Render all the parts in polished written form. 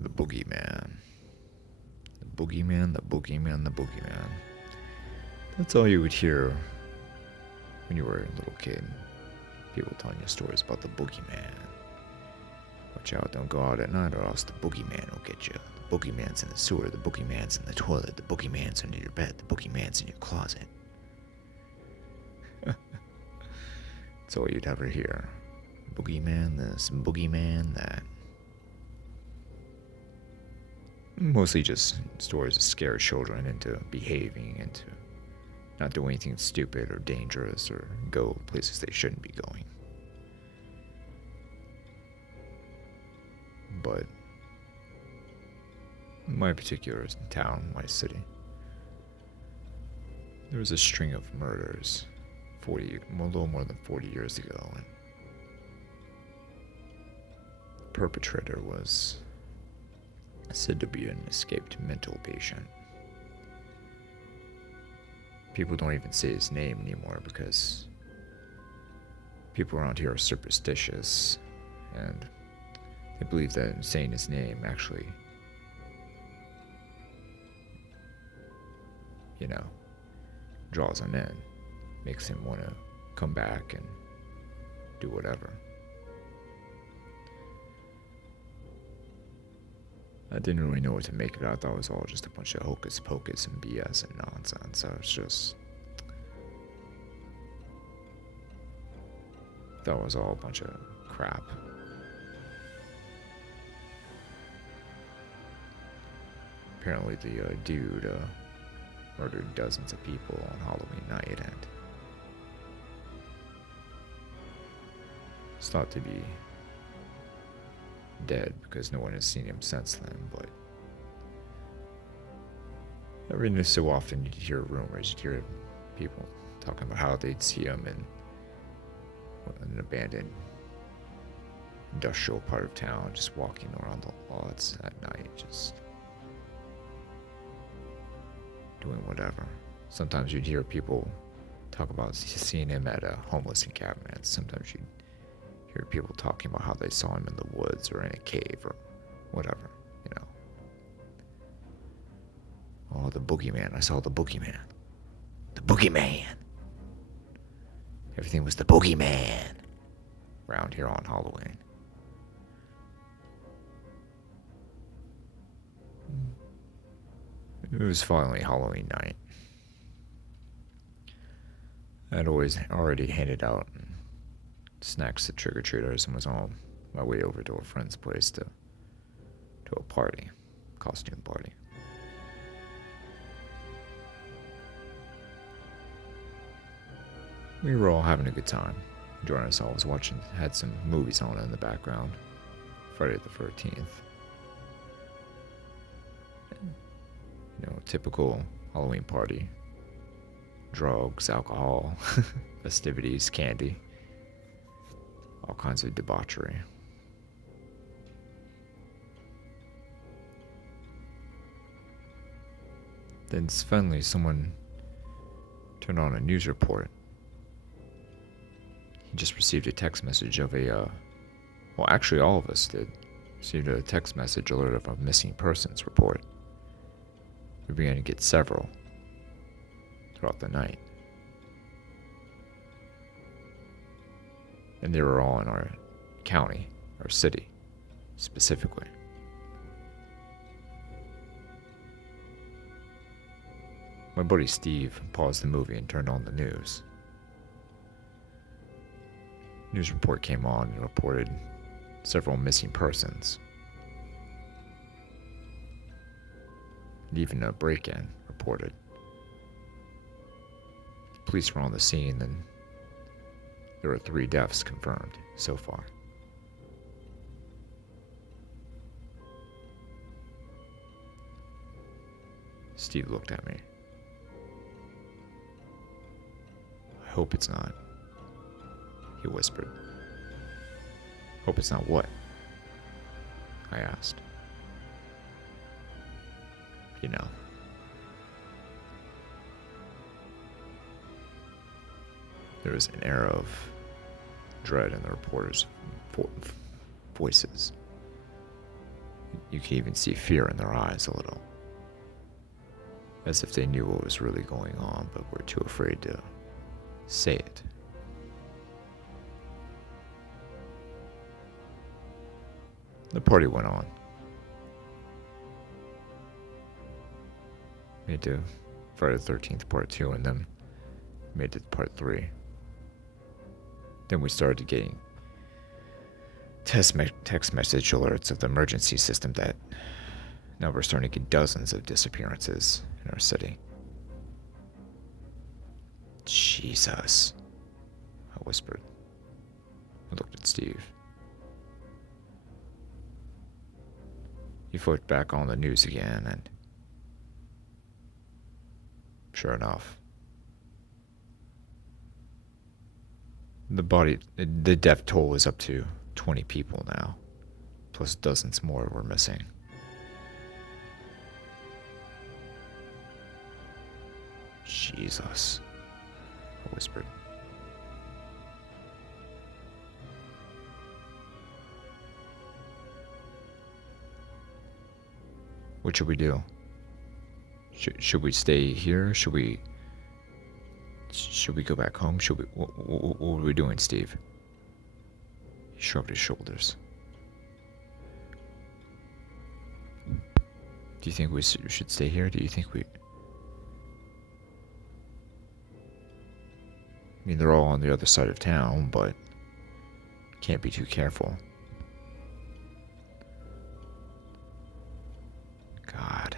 The Boogeyman. The Boogeyman, the Boogeyman, the Boogeyman. That's all you would hear when you were a little kid. People telling you stories about the Boogeyman. Watch out, don't go out at night or else the Boogeyman will get you. The Boogeyman's in the sewer, the Boogeyman's in the toilet, the Boogeyman's under your bed, the Boogeyman's in your closet. That's all you'd ever hear. Boogeyman this, Boogeyman that. Mostly just stories to scare children into behaving, into not doing anything stupid or dangerous or go places they shouldn't be going. But in my particular town, my city, there was a string of murders a little more than 40 years ago, and the perpetrator was said to be an escaped mental patient. People don't even say his name anymore because people around here are superstitious, and they believe that saying his name actually, draws him in, makes him want to come back and do whatever. I didn't really know what to make of it. I thought it was all just a bunch of hocus pocus and BS and nonsense. I thought it was all a bunch of crap. Apparently the dude murdered dozens of people on Halloween night, and it's thought to be dead because no one has seen him since then. But every so often you'd hear rumors, you'd hear people talking about how they'd see him in an abandoned industrial part of town, just walking around the lots at night, just doing whatever. Sometimes you'd hear people talk about seeing him at a homeless encampment. Sometimes you'd hear people talking about how they saw him in the woods or in a cave or whatever, Oh, the Boogeyman. I saw the Boogeyman. The Boogeyman. Everything was the Boogeyman around here on Halloween. It was finally Halloween night. I'd already handed out snacks to trick-or-treaters and was on my way over to a friend's place to a party, costume party. We were all having a good time, enjoying ourselves, had some movies on in the background, Friday the 13th. Typical Halloween party. Drugs, alcohol, festivities, candy, all kinds of debauchery. Then finally someone turned on a news report. He just received a text message of actually all of us did. Received a text message alert of a missing persons report. We began to get several throughout the night. And they were all in our county, our city, specifically. My buddy Steve paused the movie and turned on the news. News report came on and reported several missing persons. And even a break-in reported. The police were on the scene, and there were 3 deaths confirmed so far. Steve looked at me. I hope it's not, he whispered. Hope it's not what? I asked. There was an air of dread in the reporter's voices. You can even see fear in their eyes a little. As if they knew what was really going on, but were too afraid to say it. The party went on. Made to Friday the 13th Part 2 and then made it Part 3. Then we started getting text message alerts of the emergency system that now we're starting to get dozens of disappearances in our city. Jesus, I whispered. I looked at Steve. He flipped back on the news again, and sure enough, the death toll is up to 20 people now, plus dozens more were missing. Jesus, I whispered. What should we do? Should we stay here? Should we go back home? What are we doing, Steve? He shrugged his shoulders. Do you think we should stay here? Do you think we... I mean, they're all on the other side of town, but can't be too careful. God.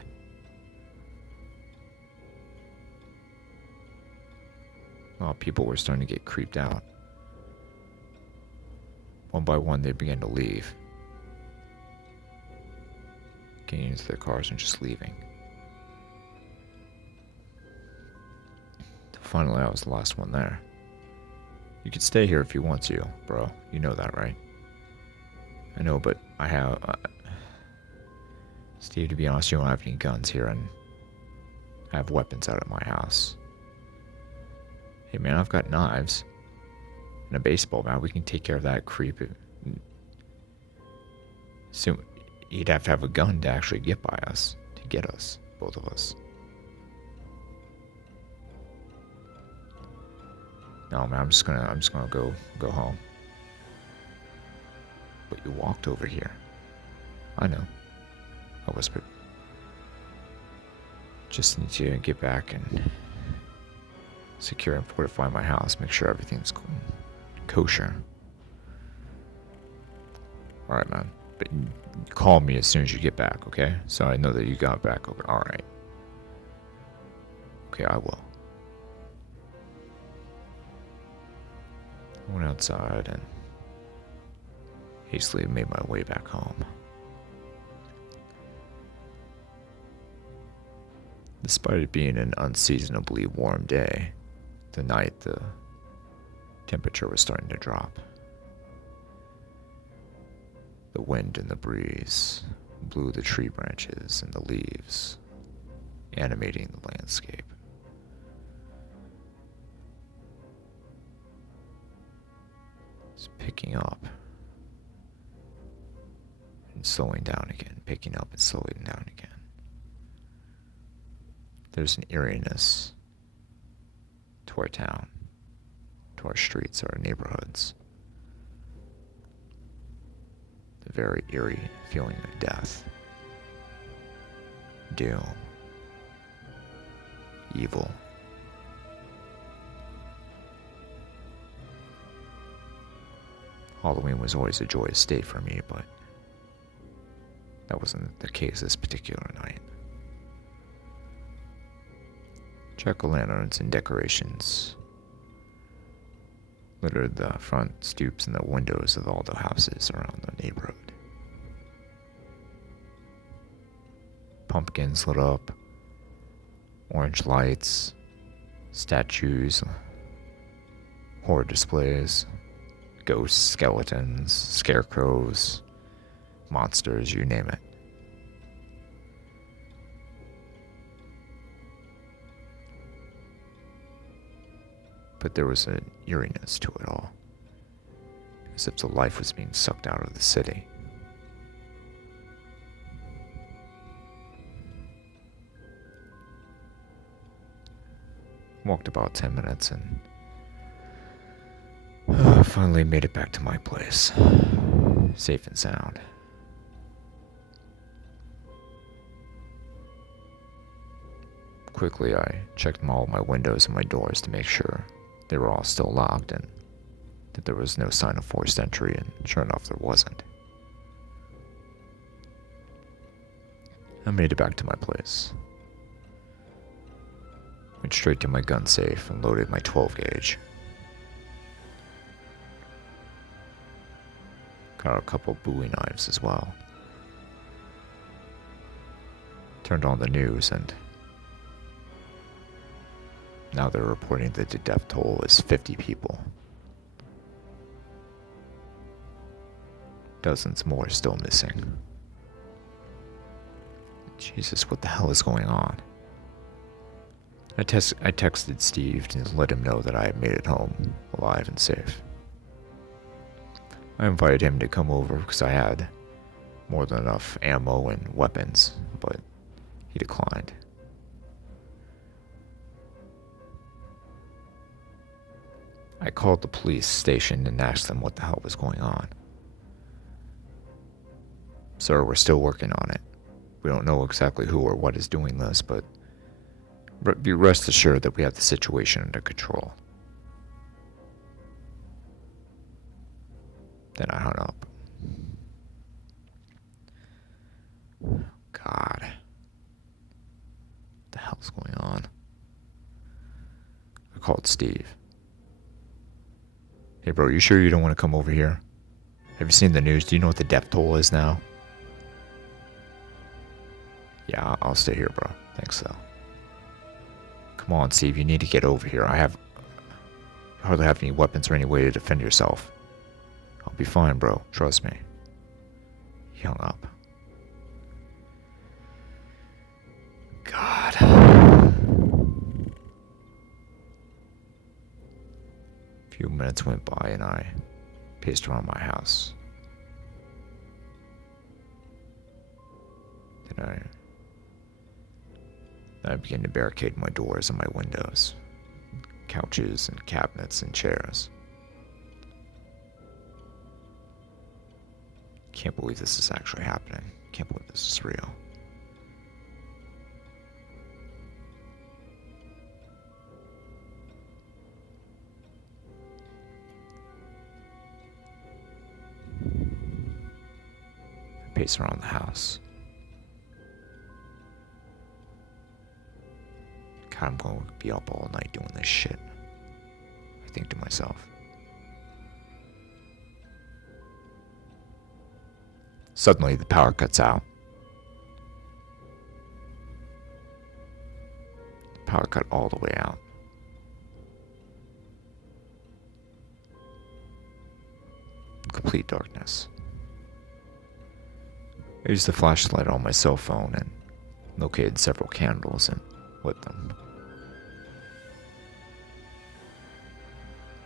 Well, people were starting to get creeped out. One by one, they began to leave. Getting into their cars and just leaving. Finally, I was the last one there. You could stay here if you want to, bro. You know that, right? I know, but I have... Steve, to be honest, you don't have any guns here, and I have weapons out at my house. Hey, man, I've got knives. And a baseball bat. We can take care of that creep. So, he'd have to have a gun to actually get by us. To get us. Both of us. No, man, I'm just gonna go home. But you walked over here. I know, I whispered. Just need to get back and secure and fortify my house, make sure everything's kosher. Alright, man. But call me as soon as you get back, okay? So I know that you got back over. Alright. Okay, I will. I went outside and hastily made my way back home. Despite it being an unseasonably warm day, tonight the temperature was starting to drop. The wind and the breeze blew the tree branches and the leaves, animating the landscape. It's picking up and slowing down again, picking up and slowing down again. There's an eeriness to our town, to our streets, our neighborhoods. The very eerie feeling of death, doom, evil. Halloween was always a joyous day for me, but that wasn't the case this particular night. Jack-o'-lanterns and decorations littered the front stoops and the windows of all the houses around the neighborhood. Pumpkins lit up, orange lights, statues, horror displays, ghosts, skeletons, scarecrows, monsters, you name it. But there was an eeriness to it all, as if the life was being sucked out of the city. Walked about 10 minutes and finally made it back to my place. Safe and sound. Quickly, I checked all my windows and my doors to make sure they were all still locked and that there was no sign of forced entry, and sure enough, there wasn't. I made it back to my place. Went straight to my gun safe and loaded my 12 gauge. Got a couple Bowie knives as well. Turned on the news and now they're reporting that the death toll is 50 people. Dozens more still missing. Jesus, what the hell is going on? I texted Steve to let him know that I had made it home, alive and safe. I invited him to come over because I had more than enough ammo and weapons, but he declined. I called the police station and asked them what the hell was going on. Sir, we're still working on it. We don't know exactly who or what is doing this, but be rest assured that we have the situation under control. Then I hung up. God. What the hell's going on? I called Steve. Hey bro, you sure you don't want to come over here? Have you seen the news? Do you know what the death toll is now? Yeah, I'll stay here, bro. Thanks, though. Come on, Steve, you need to get over here. You hardly have any weapons or any way to defend yourself. I'll be fine, bro. Trust me. He hung up. God. A few minutes went by and I paced around my house. Then I began to barricade my doors and my windows, couches and cabinets and chairs. Can't believe this is actually happening. Can't believe this is real. I pace around the house. God, I'm going to be up all night doing this shit. I think to myself. Suddenly, the power cuts out. The power cut all the way out. Complete darkness. I used the flashlight on my cell phone and located several candles and lit them.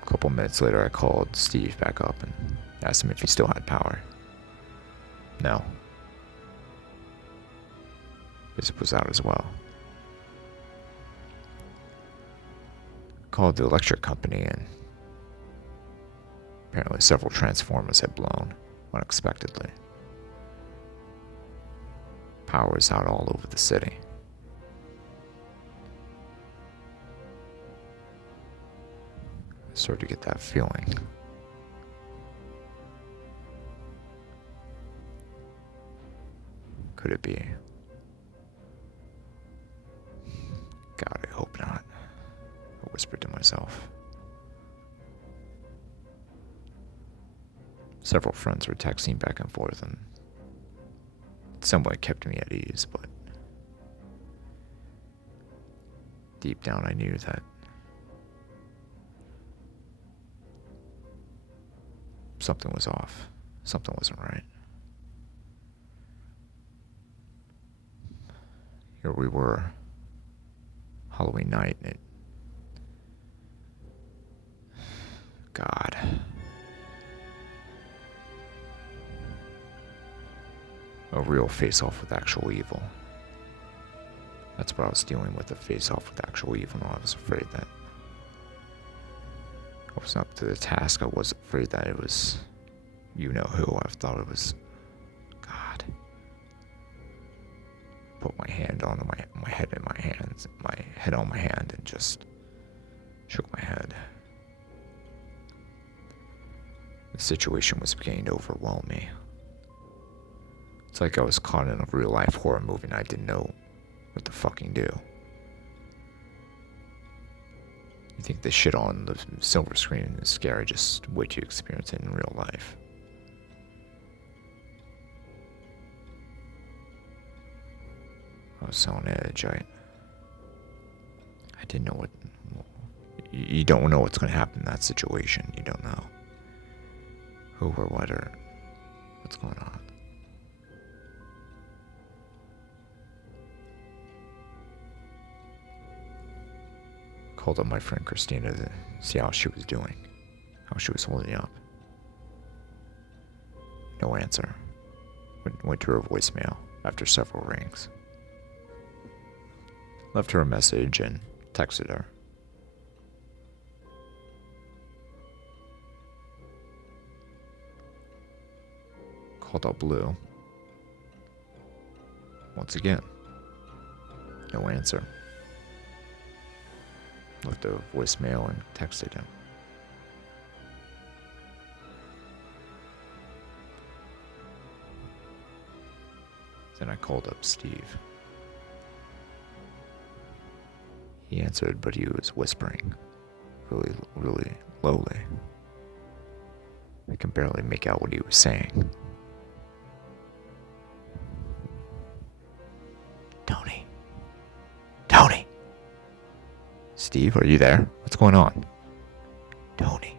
A couple minutes later, I called Steve back up and asked him if he still had power. No. His was out as well. Called the electric company and apparently several transformers had blown unexpectedly. Power is out all over the city. I started to get that feeling. Could it be? God, I hope not. I whispered to myself. Several friends were texting back and forth, and it somewhat kept me at ease, but deep down I knew that something was off. Something wasn't right. Here we were, Halloween night, and God. A real face-off with actual evil. That's what I was dealing with, a face-off with actual evil, and I was afraid that I wasn't up to the task. I was afraid that it was you know who. I thought it was God. Put my hand on my head in my hands, my head on my hand, and just shook my head. The situation was beginning to overwhelm me. It's like I was caught in a real life horror movie and I didn't know what to fucking do. You think the shit on the silver screen is scary, just wait till you experience it in real life. I was so on edge. I didn't know what. You don't know what's going to happen in that situation. You don't know who or what or what's going on. Called up my friend Christina to see how she was doing, how she was holding up. No answer. Went to her voicemail after several rings. Left her a message and texted her. Called up Blue. Once again, no answer. Left a voicemail and texted him. Then I called up Steve. He answered, but he was whispering really, really lowly. I could barely make out what he was saying. Tony. Tony. Steve, are you there? What's going on? Tony.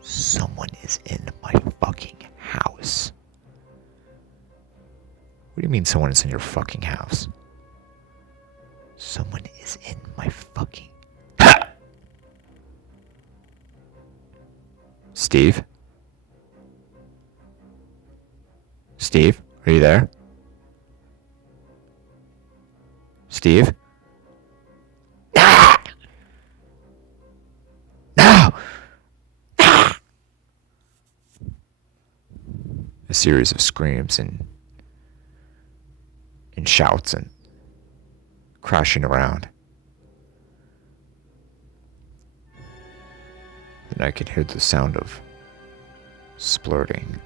Someone is in my fucking house. What do you mean someone is in your fucking house? Someone is in my fucking... Steve? Steve, are you there? Steve? No! A series of screams and shouts and crashing around. Then I could hear the sound of splurting.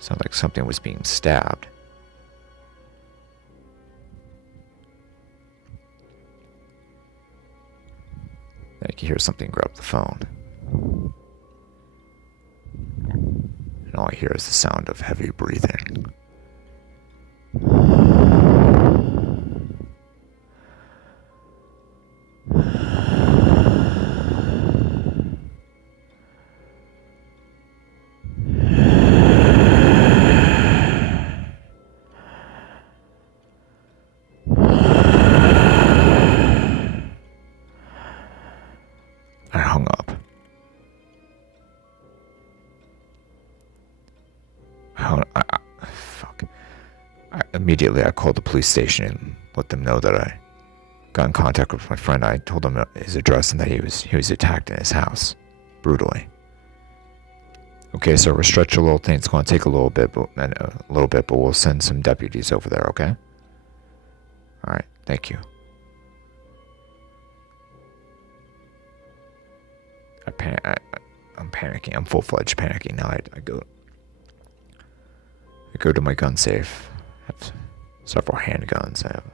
Sounded like something was being stabbed. Then I could hear something grab the phone. And all I hear is the sound of heavy breathing. I hung up. Immediately I called the police station and let them know that I got in contact with my friend. I told him his address and that he was attacked in his house, brutally. Okay, so we'll stretch a little thing. It's going to take a little bit, but we'll send some deputies over there. Okay. All right. Thank you. I'm panicking. I'm full-fledged panicking now. I go to my gun safe. I have several handguns. I have a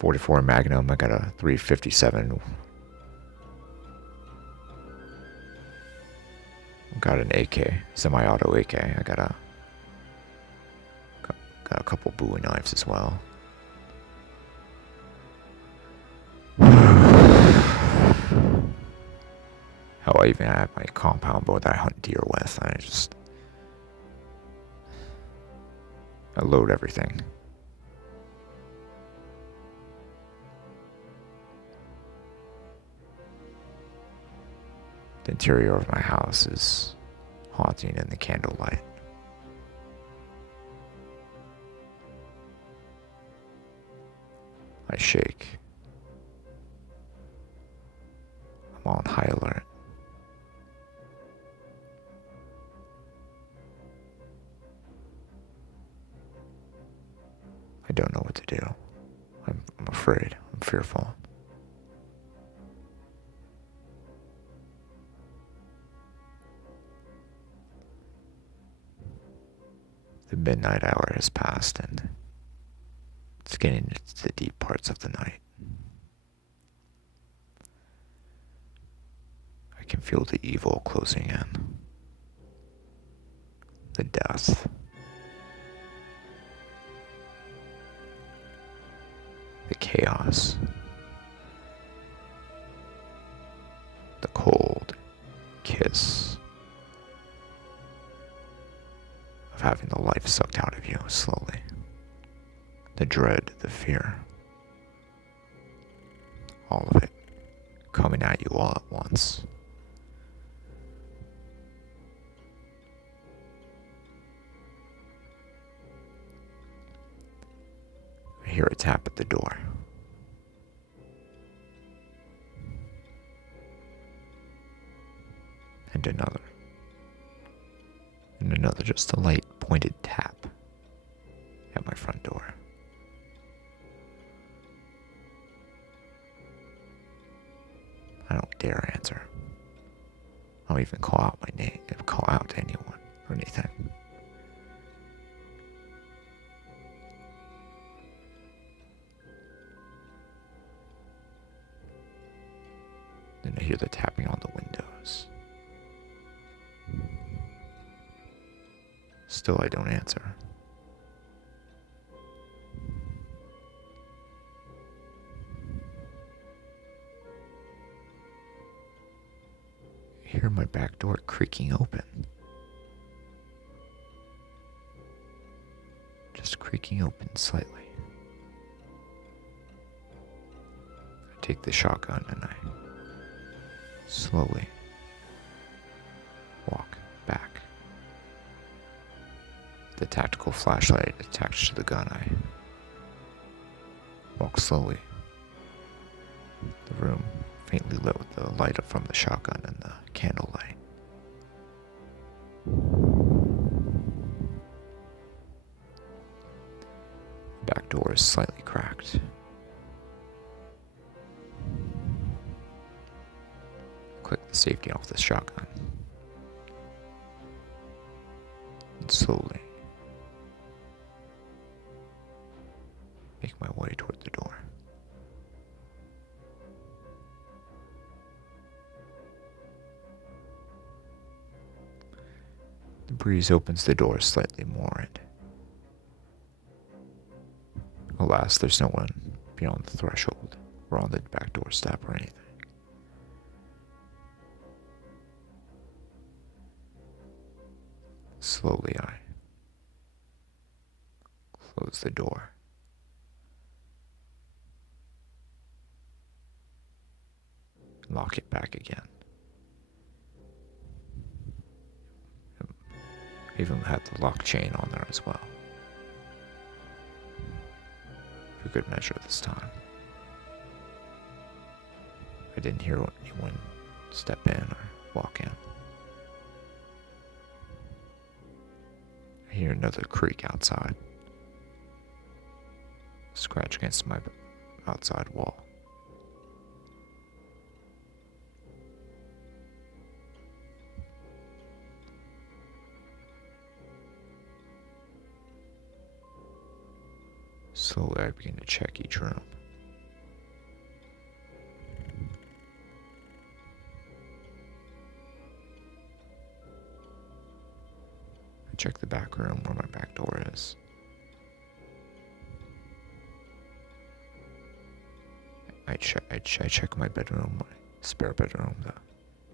44 Magnum. I got a 357. I got an AK, semi-auto AK. I got a couple Bowie knives as well. Hell, I even have my compound bow that I hunt deer with. I load everything. The interior of my house is haunting in the candlelight. I shake. I'm on high alert. I don't know what to do. I'm afraid. I'm fearful. The midnight hour has passed, and it's getting into the deep parts of the night. I can feel the evil closing in. The death. The chaos. The cold kiss of having the life sucked out of you slowly. The dread, the fear. All of it coming at you all at once. I hear a tap at the door. And another. And another, just a light pointed tap at my front door. I don't dare answer. I don't even call out my name, call out to anyone or anything. Then I hear the tapping on the windows. Still, I don't answer. I hear my back door creaking open. Just creaking open slightly. I take the shotgun and I slowly walk back. The tactical flashlight attached to the gun, I walk slowly. The room faintly lit with the light from the shotgun and the candlelight. The back door is slightly cracked. Click the safety off the shotgun. And slowly make my way toward the door. The breeze opens the door slightly more, and alas, there's no one beyond the threshold or on the back door step or anything. Slowly, I close the door. Lock it back again. I even had the lock chain on there as well. For good measure this time. I didn't hear anyone step in or walk in. I hear another creak outside. Scratch against my outside wall. Slowly, I begin to check each room. I check the back room where my back door is. I check my bedroom, my spare bedroom, the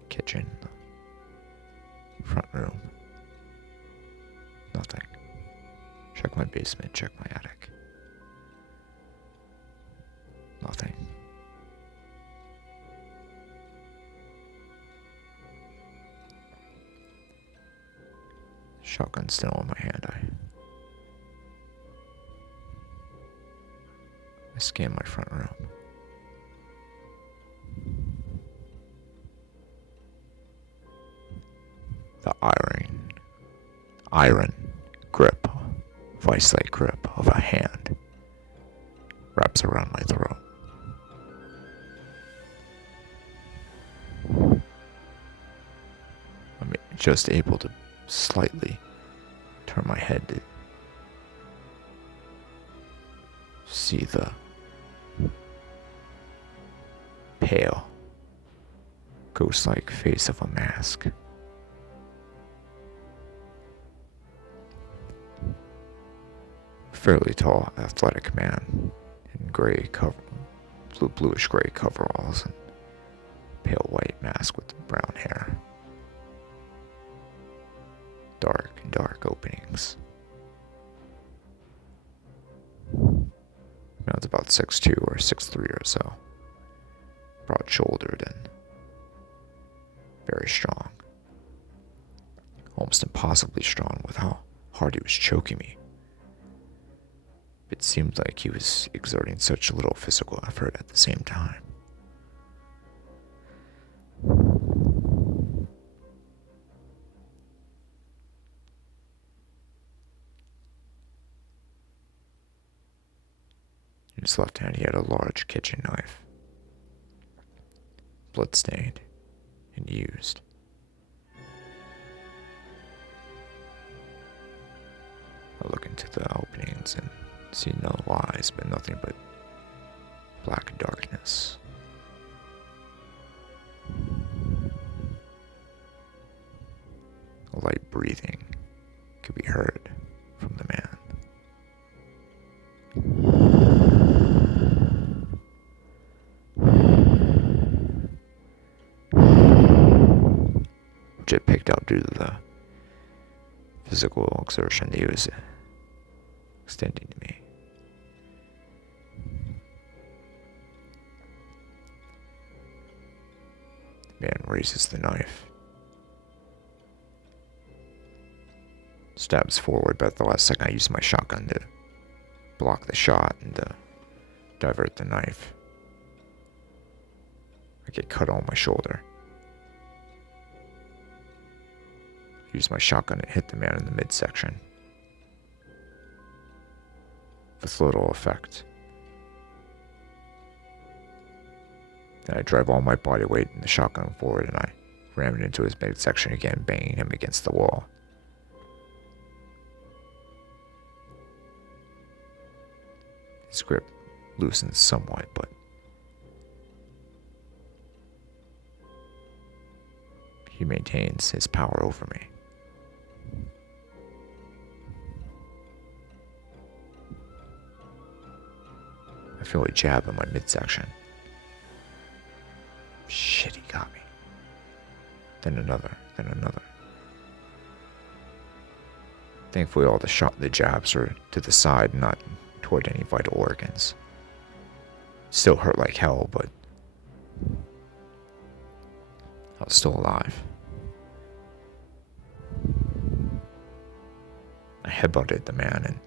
kitchen, the front room. Nothing. Check my basement, check my attic. Nothing. Shotgun still in my hand. I scanned my front room. The iron grip, vice-like grip of a hand wraps around my throat. I'm just able to slightly turn my head to see the pale, ghost-like face of a mask. A fairly tall, athletic man in bluish gray coveralls and pale white mask with brown hair. Dark openings. Man's about 6'2" or 6'3" or so. Broad-shouldered and very strong. Almost impossibly strong with how hard he was choking me. It seemed like he was exerting such little physical effort at the same time. In his left hand, he had a large kitchen knife, bloodstained and used. I look into the openings and see no eyes, but nothing but black darkness. A light breathing could be heard from the man. Which I picked up due to the physical exertion he was extending to me. The man raises the knife, stabs forward, but at the last second I use my shotgun to block the shot and to divert the knife. I get cut on my shoulder. Use my shotgun to hit the man in the midsection. With little effect. Then I drive all my body weight in the shotgun forward and I ram it into his midsection again, banging him against the wall. His grip loosens somewhat, but he maintains his power over me. I feel a jab in my midsection. Shit, he got me. Then another, then another. Thankfully, all the jabs are to the side, not toward any vital organs. Still hurt like hell, but I was still alive. I headbutted the man and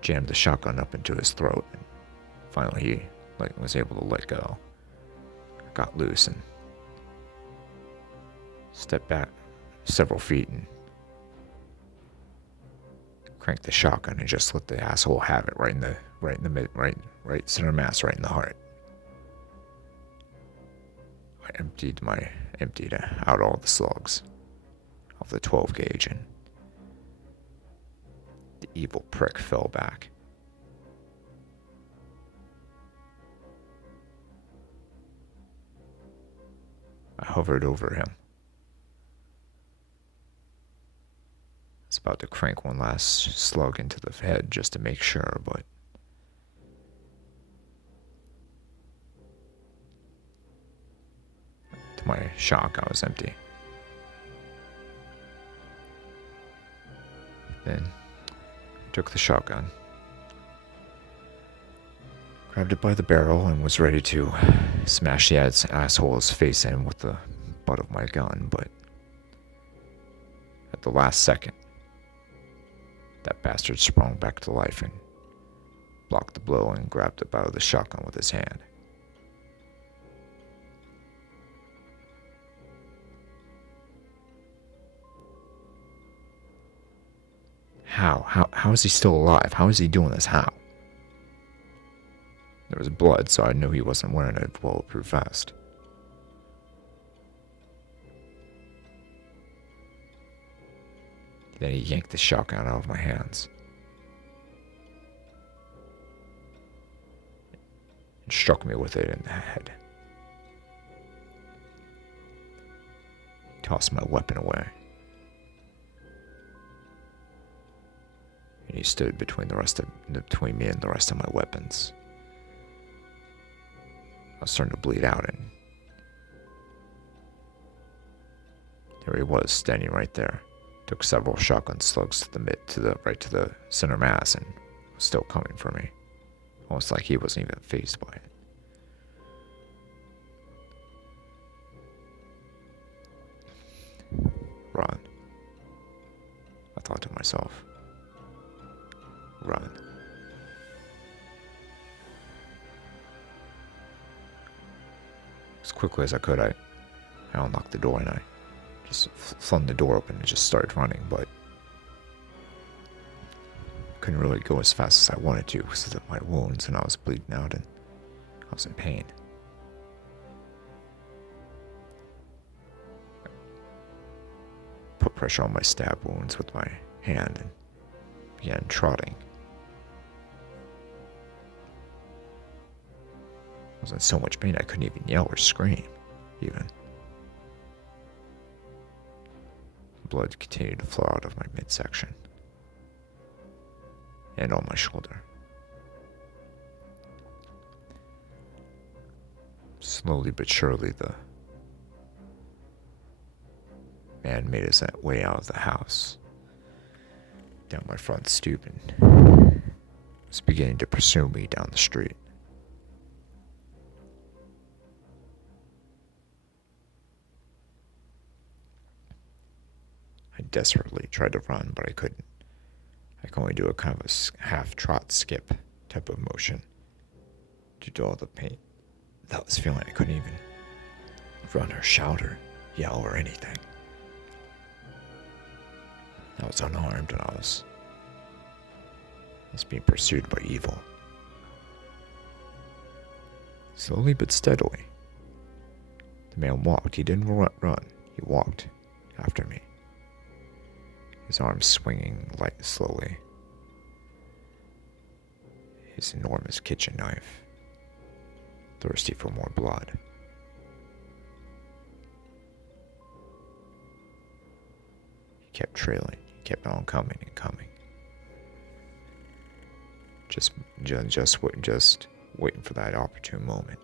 jammed the shotgun up into his throat, and finally he was able to let go. I got loose and stepped back several feet and cranked the shotgun and just let the asshole have it right center mass, right in the heart. I emptied out all the slugs of the 12 gauge and the evil prick fell back. I hovered over him. I was about to crank one last slug into the head just to make sure, but to my shock, I was empty. Then took the shotgun, grabbed it by the barrel, and was ready to smash the asshole's face in with the butt of my gun, but at the last second, that bastard sprung back to life and blocked the blow and grabbed the barrel of the shotgun with his hand. How is he still alive? How is he doing this? How? There was blood, so I knew he wasn't wearing a bulletproof vest. Then he yanked the shotgun out of my hands and struck me with it in the head. He tossed my weapon away. And he stood between me and the rest of my weapons. I was starting to bleed out, and there he was, standing right there. Took several shotgun slugs to the center mass, and was still coming for me. Almost like he wasn't even fazed by it. Run. I thought to myself. Run. As quickly as I could, I unlocked the door and I just flung the door open and just started running, but couldn't really go as fast as I wanted to because of my wounds, and I was bleeding out and I was in pain. Put pressure on my stab wounds with my hand and began trotting. I was in so much pain I couldn't even yell or scream, even. Blood continued to flow out of my midsection and on my shoulder. Slowly but surely, the man made his way out of the house, down my front stoop, and was beginning to pursue me down the street. I desperately tried to run, but I couldn't. I could only do a kind of a half trot skip type of motion due to all the pain that I was feeling. I couldn't even run or shout or yell or anything. I was unarmed and I was being pursued by evil. Slowly but steadily, the man walked. He didn't run. He walked after me, his arms swinging slowly, his enormous kitchen knife, thirsty for more blood. He kept trailing, he kept on coming and coming. Just waiting for that opportune moment.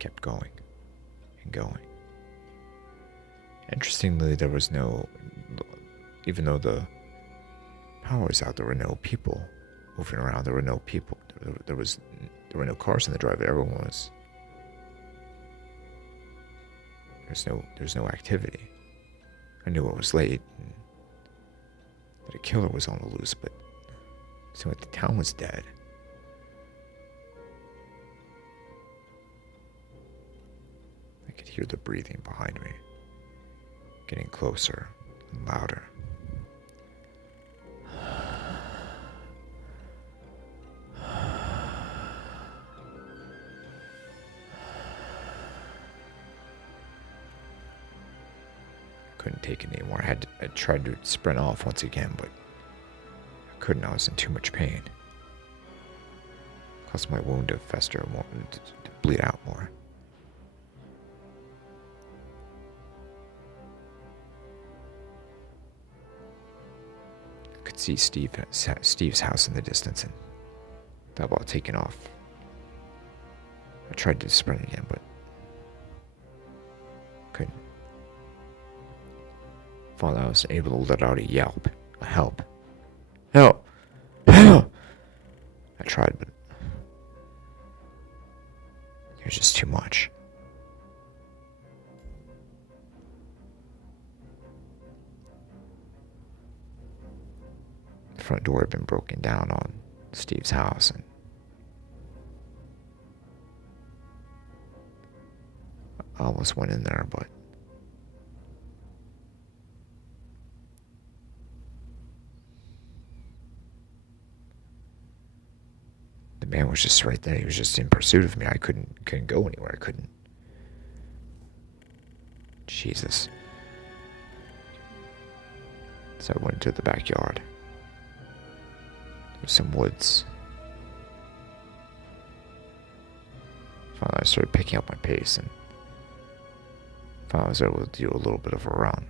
Kept going and going. Interestingly, there was no, even though the power was out, there were no people moving around. There were no people. There were no cars in the driveway. Everyone was. There's no activity. I knew it was late and that a killer was on the loose, but so the town was dead. I could hear the breathing behind me, getting closer and louder. Couldn't take it anymore. I tried to sprint off once again, but I couldn't. I was in too much pain. It caused my wound to fester more, to bleed out more. I could see Steve's house in the distance and thought about taking off. I tried to sprint again, but couldn't. Finally, I was able to let out a yelp, a help. Help! Help! I tried, but it was just too much. front door had been broken down on Steve's house, and I almost went in there, but the man was just right there. He was just in pursuit of me. I couldn't go anywhere. I couldn't. Jesus. So I went into the backyard. There was some woods. Finally, I started picking up my pace, and finally I was able to do a little bit of a run.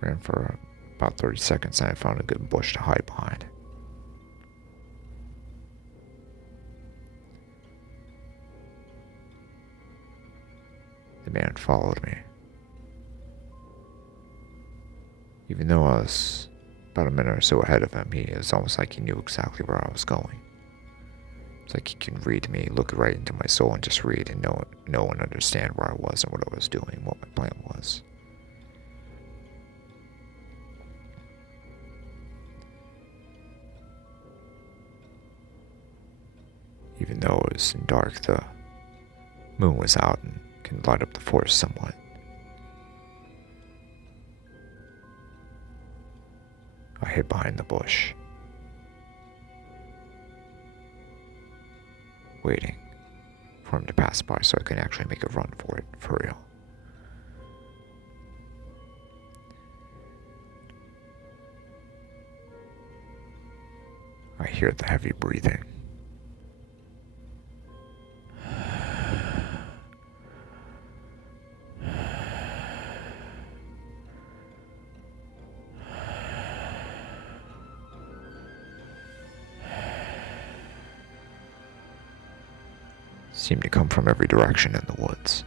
Ran for about 30 seconds, and I found a good bush to hide behind. The man followed me. Even though I was about a minute or so ahead of him, it was almost like he knew exactly where I was going. It's like he can read me, look right into my soul, and just read and know and understand where I was and what I was doing, what my plan was. Even though it was dark, the moon was out and can light up the forest somewhat. I hid behind the bush, waiting for him to pass by so I could actually make a run for it, for real. I hear the heavy breathing. Seemed to come from every direction in the woods.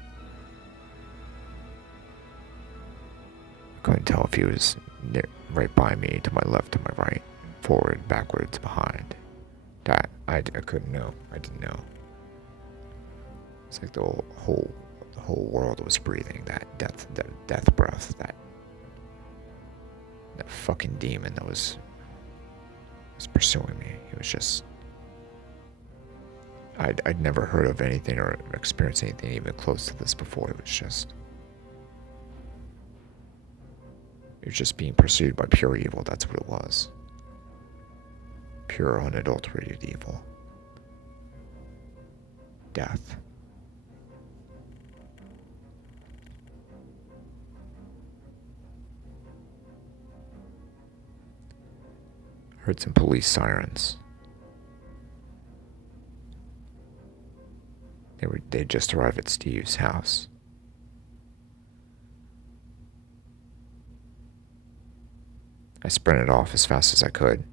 I couldn't tell if he was right by me, to my left, to my right, forward, backwards, behind. I couldn't know. I didn't know. It's like the whole world was breathing that death breath, that fucking demon that was pursuing me. He was just. I'd never heard of anything or experienced anything even close to this before. It was just being pursued by pure evil. That's what it was. Pure, unadulterated evil. Death. I heard some police sirens. They'd just arrived at Steve's house. I sprinted off as fast as I could.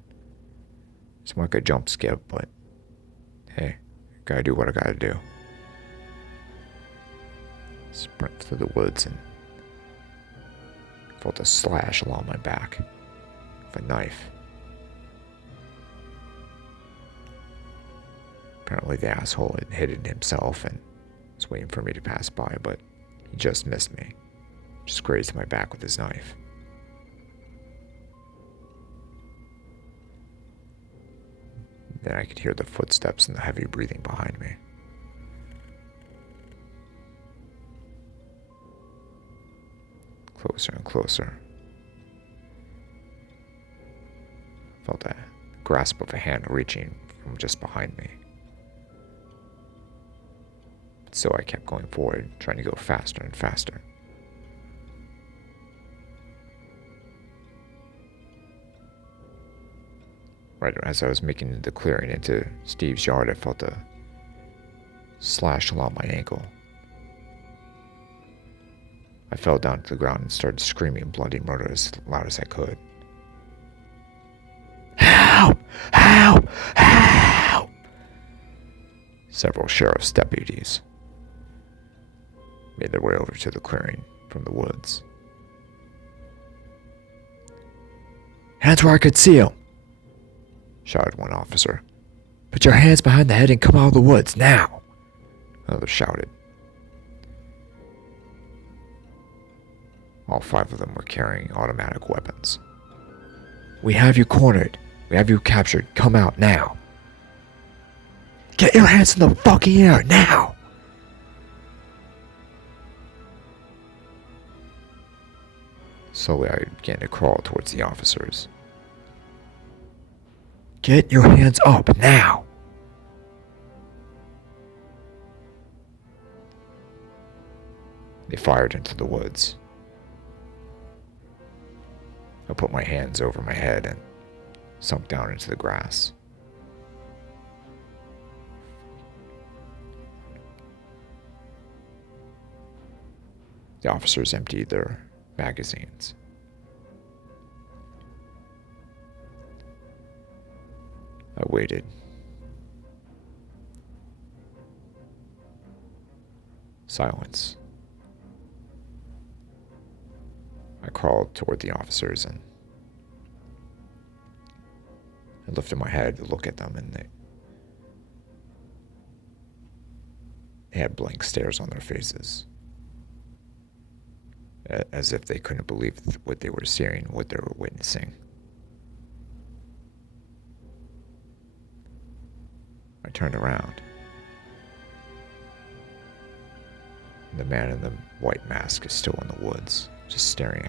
It's more like a jump skip, but hey, gotta do what I gotta do. Sprint through the woods and felt a slash along my back of a knife. Apparently the asshole had hidden himself and was waiting for me to pass by, but he just missed me. Just grazed my back with his knife. Then I could hear the footsteps and the heavy breathing behind me. Closer and closer. Felt a grasp of a hand reaching from just behind me. So I kept going forward, trying to go faster and faster. Right as I was making the clearing into Steve's yard, I felt a slash along my ankle. I fell down to the ground and started screaming bloody murder as loud as I could. Help! Help! Help! Several sheriff's deputies made their way over to the clearing from the woods. Hands where I could see you, shouted one officer. Put your hands behind the head and come out of the woods, now, another shouted. All 5 of them were carrying automatic weapons. "We have you cornered. We have you captured. Come out now." "Get your hands in the fucking air now!" Slowly, I began to crawl towards the officers. "Get your hands up now!" They fired into the woods. I put my hands over my head and sunk down into the grass. The officers emptied their magazines. I waited. Silence. I crawled toward the officers and I lifted my head to look at them, and they had blank stares on their faces, as if they couldn't believe what they were seeing, what they were witnessing. I turned around. The man in the white mask is still in the woods, just staring